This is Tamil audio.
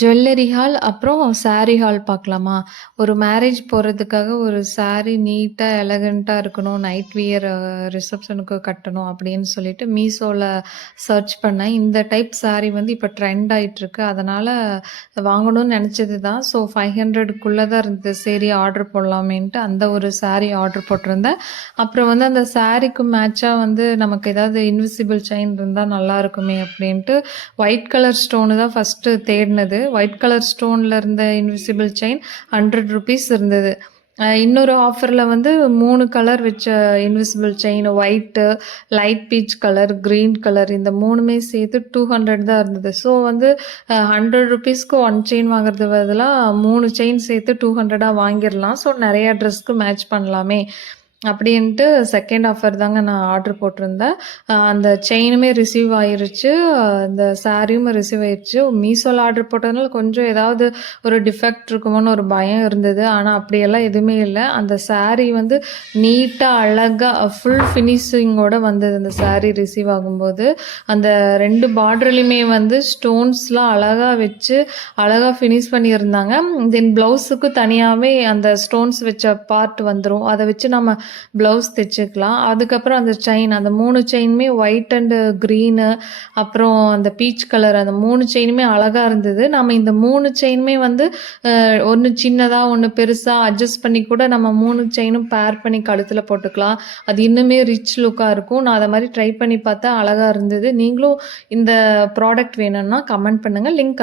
ஜுவல்லரி ஹால், அப்புறம் சாரி ஹால் பார்க்கலாமா? ஒரு மேரேஜ் போறதுக்காக ஒரு சாரி நீட்டா, எலகன்ட்டா இருக்கணும். நைட் வியர் ரிசப்ஷனுக்கு கட்டணும் அப்படின்னு சொல்லிட்டு மீஷோல சர்ச் பண்ணேன். இந்த டைப் சாரி வந்து இப்ப ட்ரெண்ட் ஆயிட்டுருக்கு. அதனால வாங்கணும்னு நெனச்சது தான். ஸோ 500க்குள்ள தான் இருந்தது. சரி ஆர்டர் போடலாமேன்ட்டு அந்த ஒரு சாரி ஆர்டர் போட்டிருந்தேன். அப்புறம் வந்து அந்த சாரிக்கு மேட்சா வந்து நமக்கு ஏதாவது இன்விசிபிள் செயின் இருந்தா நல்லாருக்குமே அப்படின்ட்டு ஒயிட் கலர் ஸ்டோனு தான் ஃபர்ஸ்ட்டு தேடுனது. ஒயிட் கலர் ஸ்டோன்ல இருந்த இன்விசிபிள் செயின் ₹100 இருந்தது. இன்னொரு ஆஃபர்ல வந்து 3 கலர் வச்ச invisible chain white, light peach colour, green colour இந்த 3மே சேர்த்து 200 தான் இருந்தது. ஸோ வந்து ₹100க்கு 1 செயின் வாங்குறது பதிலா 3 செயின் சேர்த்து 200ஆ வாங்கிரலாம். ஸோ நெறைய ட்ரெஸ்க்கு மேட்ச் பண்ணலாமே அப்படின்ட்டு செகண்ட் ஆஃபர் தாங்க நான் ஆர்டர் போட்டிருந்தேன். அந்த செயினுமே ரிசீவ் ஆயிருச்சு. இந்த சாரியும் ரிசீவ் ஆயிருச்சு. மீஷோல ஆர்டர் போட்டதுனால கொஞ்சம் ஏதாவது ஒரு டிஃபெக்ட் இருக்குமோன்னு ஒரு பயம் இருந்தது. ஆனா அப்படியெல்லாம் எதுவுமே இல்ல. அந்த சாரி வந்து நீட்டா, அழகா ஃபுல் ஃபினிஷிங்கோட வந்தது அந்த சாரி ரிசீவ் ஆகும்போது. அந்த 2 பார்டர்லயுமே வந்து ஸ்டோன்ஸ்லாம் அழகா வச்சு, அழகா ஃபினிஷ் பண்ணியிருந்தாங்க. தென் ப்ளவுஸுக்கு தனியாவே அந்த ஸ்டோன்ஸ் வச்ச பார்ட் வந்துரும். அத வச்சு நம்ம ப்ளவுஸ் தைச்சுக்கலாம். அதுக்கப்புறம் அந்த செயின் அந்த 3 செயினுமே ஒயிட் அண்டு க்ரீனு அப்புறம் அந்த பீச் கலர் அந்த 3 செயினுமே அழகா இருந்தது. நம்ம இந்த 3 செயினுமே வந்து ஒண்ணு சின்னதா, ஒண்ணு பெருசா அட்ஜஸ்ட் பண்ணி கூட நம்ம 3 செயினும் பேர் பண்ணி கழுத்துல போட்டுக்கலாம். அது இன்னுமே ரிச் லுக்கா இருக்கும். நான் அத மாரி ட்ரை பண்ணி பார்த்தேன். அழகா இருந்தது. நீங்களும் இந்த ப்ராடக்ட் வேணும்னா கமெண்ட் பண்ணுங்க. லிங்க்